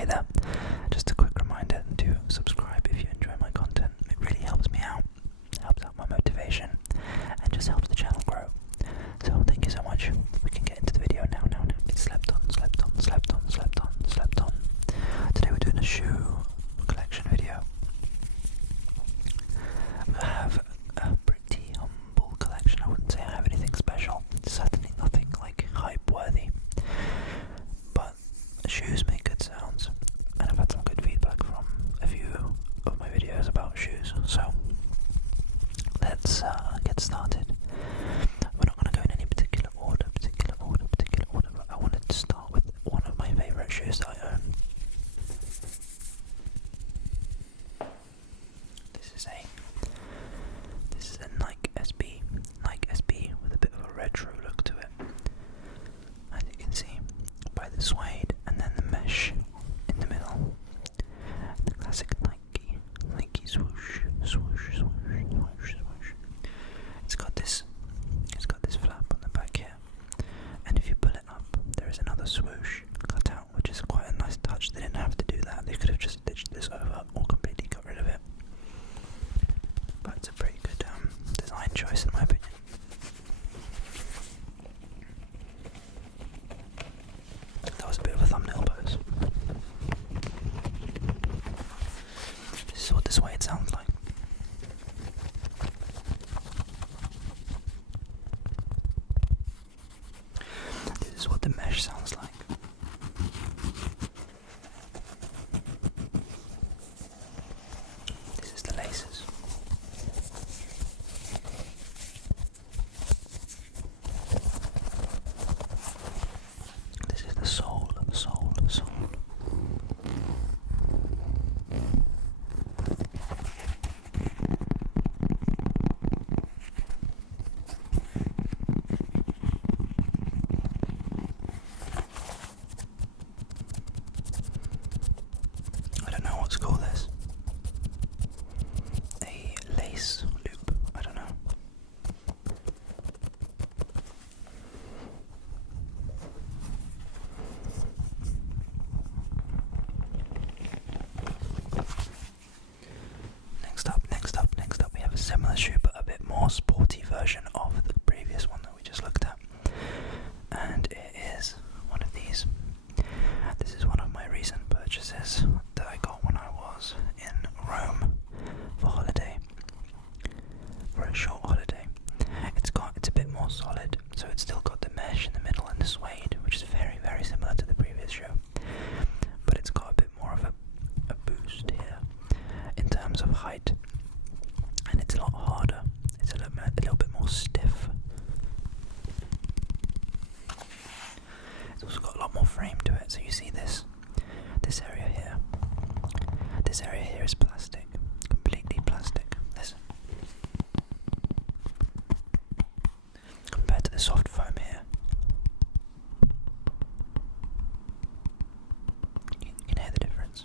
Hey there, just a quick reminder to subscribe if you enjoy my content. It really helps me out, helps out my motivation, and just helps the channel grow. So thank you so much. We can get into the video now. It's slept on. Today we're doing a shoe collection video. I have a pretty humble collection. I wouldn't say I have anything special. Certainly nothing like hype worthy. But shoes make good sounds, and I've had some good feedback from a few of my videos about shoes. So let's get started. We're not going to go in any particular order, but I wanted to start with one of my favourite shoes that I own. This is a Nike SB with a bit of a retro look to it, as you can see by the suede and then the mesh in the middle. The classic Nike swoosh. It's got this flap on the back here, and if you pull it up, there is another swoosh cut out, which is quite a nice touch. They didn't have to do that. They could have just stitched this over or completely got rid of it. But it's a pretty good design choice in my opinion. That was a bit of a thumbnail pose. This is what this way it sounds like. This is what the mesh sounds like. This is the laces. This is the sole. I don't know what to call this. A lace loop, I don't know. Next up we have a similar shoe but a bit more sporty version of the previous one that we just looked at. And it is one of these. This is one of my recent purchases that I got when I was in Rome for holiday. For a short holiday. It's a bit more solid, so it's still got the mesh in the middle and the suede, which is very, very similar to the previous shoe. But it's got a bit more of a boost here in terms of height. And it's a lot harder. It's a little bit more stiff. It's also got a lot more frame to it. So you see this area here. This area here is plastic, completely plastic. Listen. Compared to the soft foam here. You can hear the difference.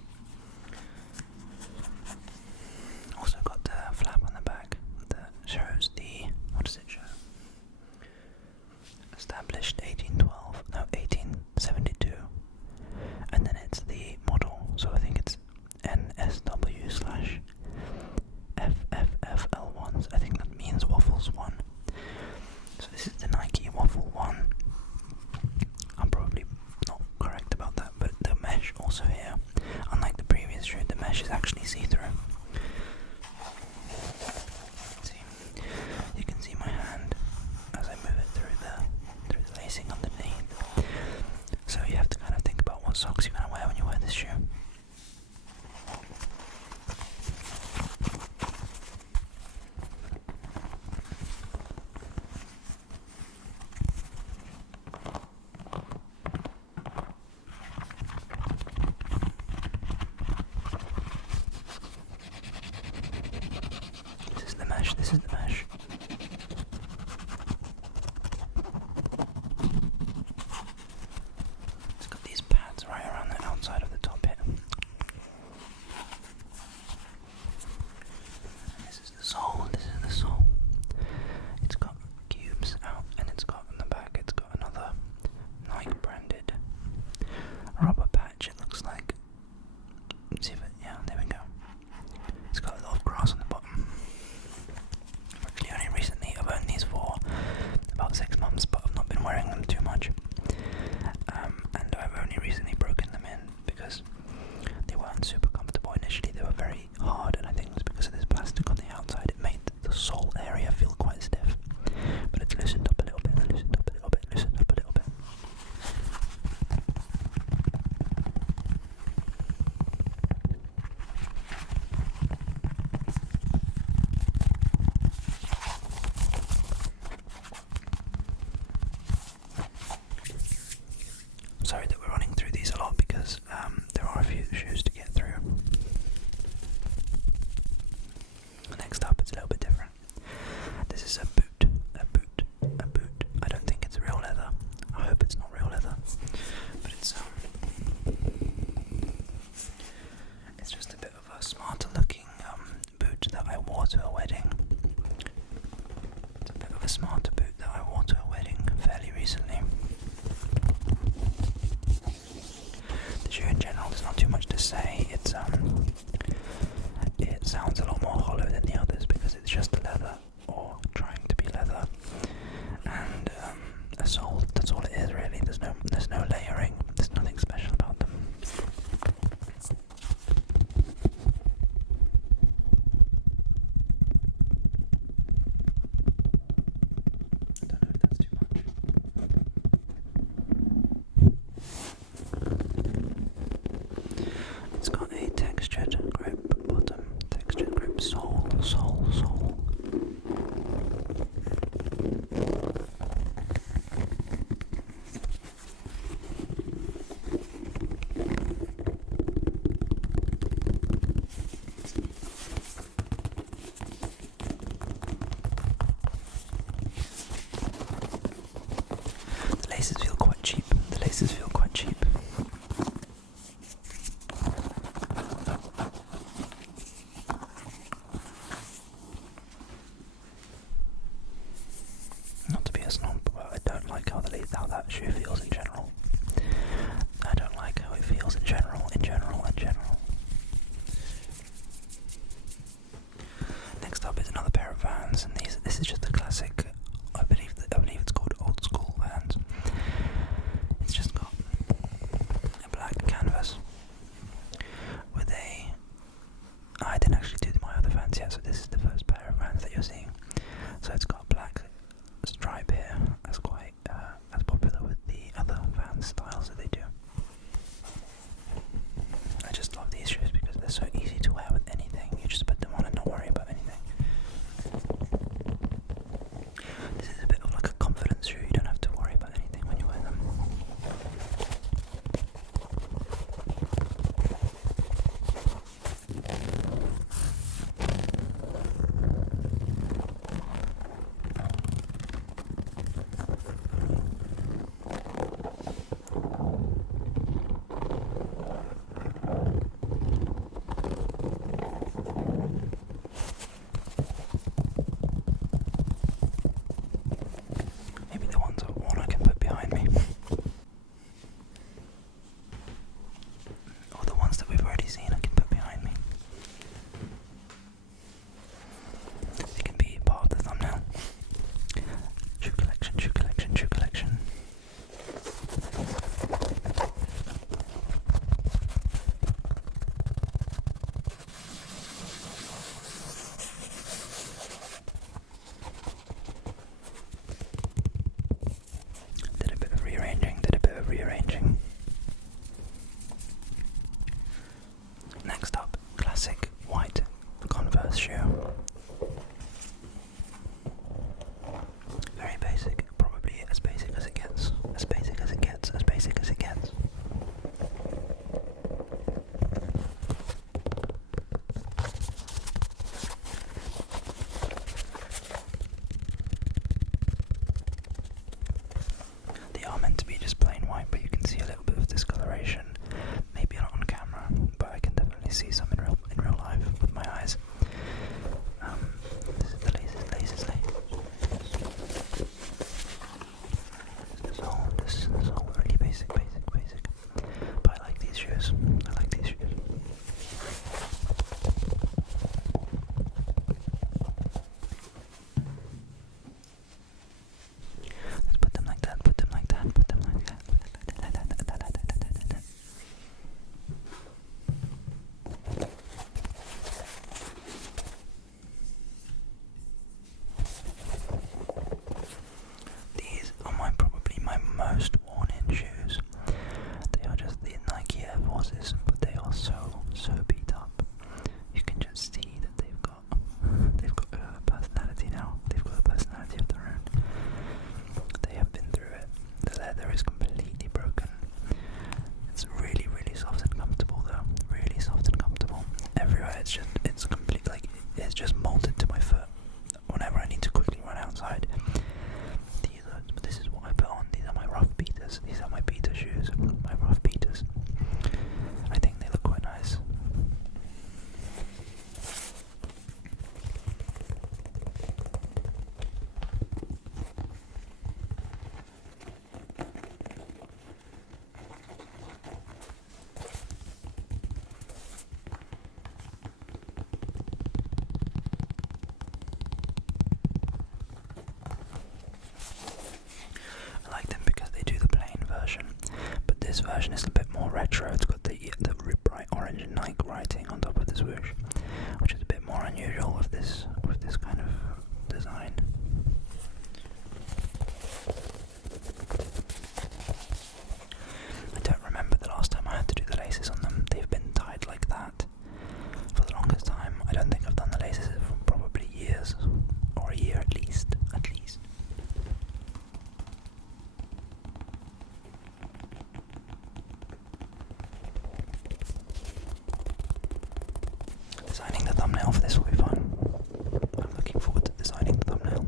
Also got the flap on the back that shows what does it show? Established 1872, and then it's the model, so I think it's NSW/FFFL1s. I think that means Waffles 1. So this is the Nike Waffle 1. I'm probably not correct about that, but the mesh also here, unlike the previous shoe, the mesh is actually see-through. You can see my hand as I move it through the lacing underneath. So you have to kind of think about what socks you're going to wear when you wear this shoe. This is the mesh. It's got these pads right around the outside of the top here. smarter boot that I wore to a wedding fairly recently. The shoe in general, there's not too much to say. It sounds a lot more hollow than the others because it's just leather, or trying to be leather, and a sole. That's all it is really. There's no layering. There's nothing special about them. I don't know if that's too much. It's got a textured grip bottom, textured grip sole. The laces feel quite cheap. Not to be a snob, but I don't like how that shoe feels in general. I don't like how it feels in general. Next up is another pair of Vans, and this is just a classic. I believe it's called old school Vans. It's just got a black canvas with I didn't actually do my other Vans yet, so this is the first pair of Vans that you're seeing. So it's got a black stripe here. That's quite as popular with the other Vans styles that they do. I just love these shoes because they're so easy to wear with anything. You just put them on and not worry about anything. This is a bit of like a confidence shoe. You don't have to worry about anything when you wear them. Maybe the ones I've worn I can put behind me. Or the ones that we've already seen I can put behind me. It can be part of the thumbnail. Shoe collection. Did a bit of rearranging. Next up, classic white Converse shoe. Very basic, probably as basic as it gets. They are meant to be just plain white, but you can see a little bit of discoloration. Maybe not on camera, but I can definitely see some in real life with my eyes. This is the laces. This is all really basic. But I like these shoes. Let's put them like that. These are probably my most worn in shoes. They are just the Nike Air Forces, but they are so beat up. You can just see that they've got a personality now. They've got a personality of their own. They have been through it. The leather is completely broken. It's really soft and comfortable though. Really soft and comfortable. Everywhere it's complete, like it's just molded to my foot. Whenever I need to quickly run outside. This is what I put on. These are my rough beaters. These are my beater shoes. My rough beaters. I thumbnail for this will be fun. I'm looking forward to designing the thumbnail.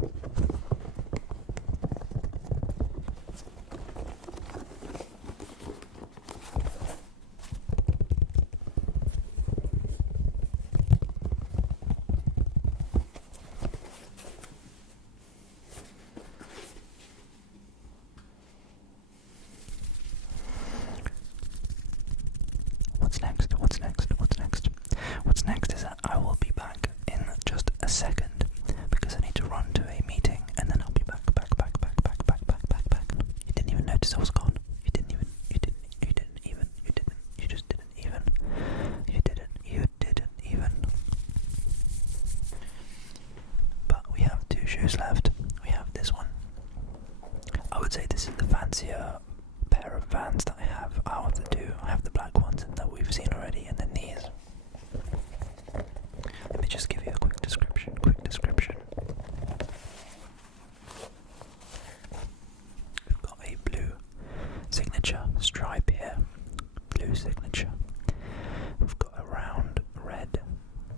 What's next? What's next? What's next? What's next is that I will be back in just a second because I need to run to a meeting and then I'll be back. You didn't even notice I was gone. You just didn't even. But we have two shoes left. We have this one. I would say this is the fancier pair of Vans that I have out of the two. I have the black ones that we've seen already, and then these. Let me just give you a quick description. We've got a blue signature stripe here. Blue signature. We've got a round red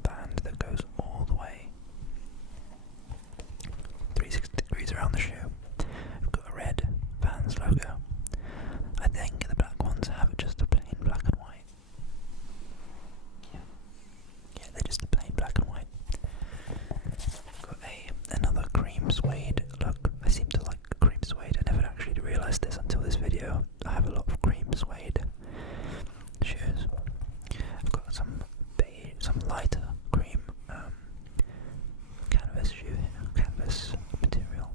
band that goes all the way 360 degrees around the shoe. We've got a red Vans logo. I think the black ones have just a plain black and white. Yeah, they're just a plain black and white. Got another cream suede look. I seem to like cream suede. I never actually realised this until this video. I have a lot of cream suede shoes. I've got some lighter cream canvas shoe here, canvas material.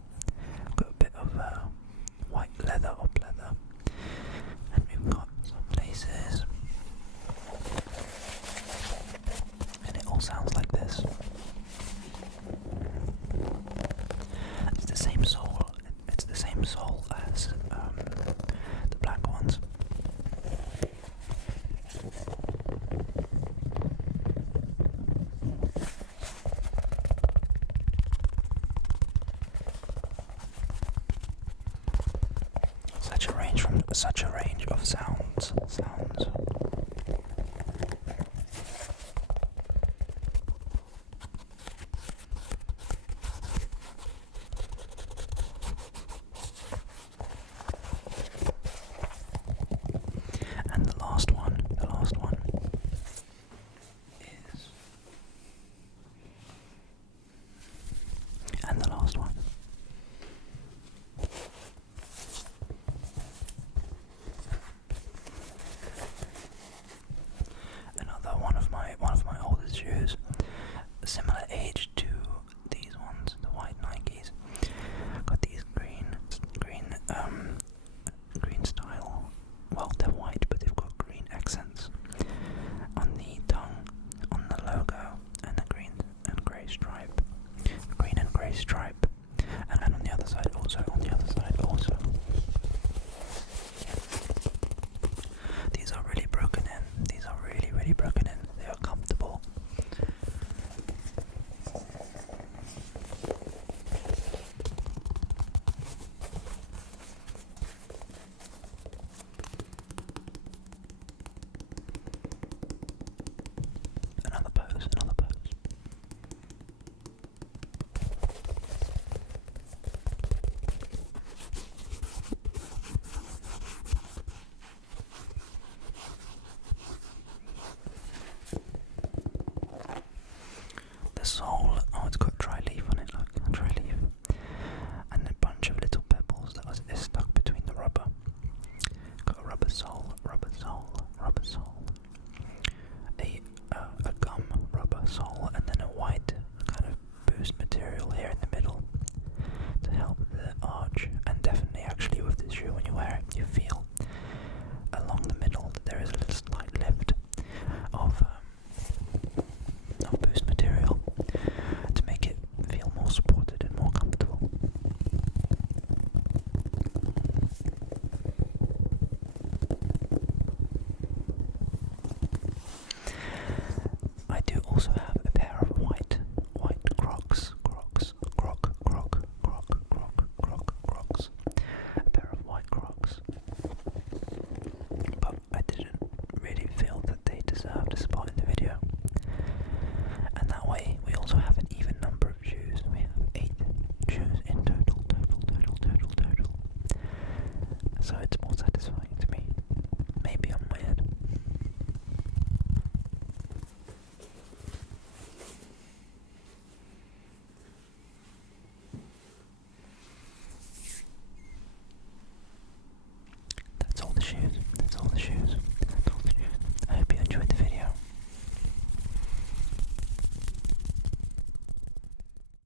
I've got a bit of white leather or pleather, and we've got some laces, and it all sounds like this. It's the same sole. It's the same sole as the black ones. Such a range of sounds. And the last one is, and the last one. so it's more satisfying.